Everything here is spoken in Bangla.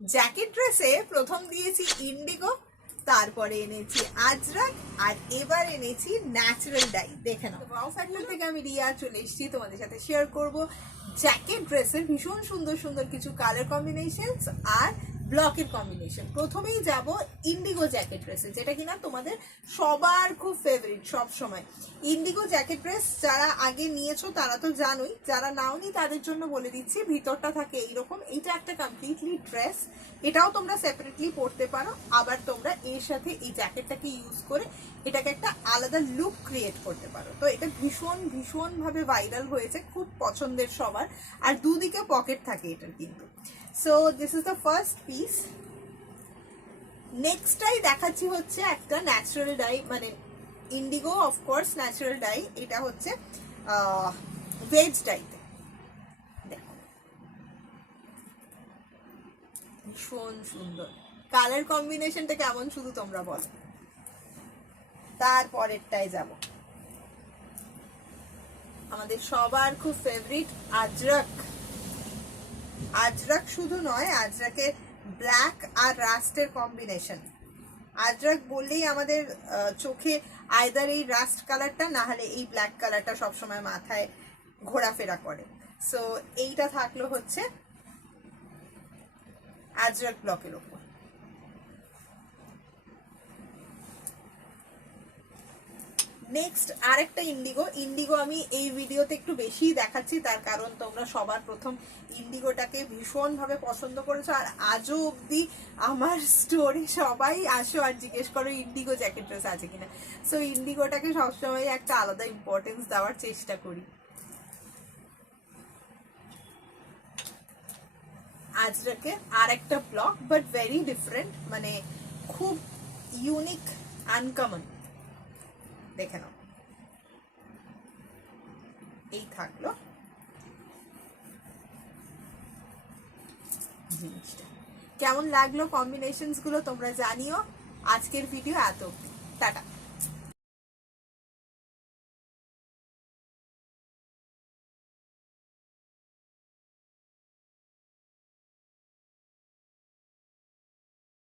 জ্যাকেট ড্রেসে প্রথম দিয়েছি ইন্ডিগো, তারপরে এনেছি আজরাক, আর এবার এনেছি ন্যাচারাল ডাই। দেখে নাও, ওয়াও ফ্যাক্টর থেকে আমি রিয়া চলে এসেছি তোমাদের সাথে শেয়ার করব জ্যাকেট ড্রেসের ভীষণ সুন্দর সুন্দর কিছু কালার কম্বিনেশনস আর ব্লকের কম্বিনেশন। প্রথমেই যাব ইন্ডিগো জ্যাকেট ড্রেসে, যেটা কিনা তোমাদের সবার খুব ফেভারিট সব সময়। ইন্ডিগো জ্যাকেট ড্রেস যারা আগে নিয়েছো তারা তো জানোই, যারা নাওনি তাদের জন্য বলে দিচ্ছি। ভিতরটা থাকে এইরকম, এইটা একটা কমপ্লিটলি ড্রেস, এটাও তোমরা সেপারেটলি পরতে পারো, আবার তোমরা এর সাথে এই জ্যাকেটটাকে ইউজ করে এটাকে একটা আলাদা লুক ক্রিয়েট করতে পারো। তো এটা ভীষণ ভীষণ ভাবে ভাইরাল হয়েছে, খুব পছন্দের সবার, আর দুদিকে পকেট থাকে এটার কিন্তু। So this is the first piece. নেক্সটটাই দেখাচ্ছি হচ্ছে একটা ন্যাচারাল ডাই, মানে ইন্ডিগো অফকোর্স ন্যাচারাল ডাই, এটা হচ্ছে ভেজ ডাইতে। দেখো ভীষণ সুন্দর কালার কম্বিনেশনটা, কেমন শুধু তোমরা বলো। তারপরেরটায় যাব আমাদের সবার খুব ফেভারিট আজরাক। আজরাক শুধু নয়, আজরাকের ব্ল্যাক আর রাস্টের কম্বিনেশন। আজরাক বললেই আমাদের চোখে আইদার এই রাস্ট কালারটা না হলে এই ব্ল্যাক কালারটা সবসময় মাথায় ঘোরাফেরা করে। সো এইটা থাকলো হচ্ছে আজরাক ব্লকের ওপর। নেক্সট আরেকটা ইন্ডিগো। ইন্ডিগো আমি এই ভিডিওতে একটু বেশি দেখাচ্ছি, তার কারণ তোমরা সবার প্রথম ইন্ডিগোটাকে ভীষণভাবে পছন্দ করেছো, আর আজও অবধি আমার স্টোরে সবাই আসো আর জিজ্ঞেস করো ইন্ডিগো জ্যাকেট ড্রেস আছে কিনা। সো ইন্ডিগোটাকে সবসময় একটা আলাদা ইম্পর্টেন্স দেওয়ার চেষ্টা করি। আজরাকে আর একটা ব্লক, বাট ভেরি ডিফারেন্ট, মানে খুব ইউনিক, আনকমন। দেখে নাও, এই থাকলো জিনিসটা। কেমন লাগলো কম্বিনেশনস গুলো তোমরা জানিও। আজকের ভিডিও এত অবধি, টাটা।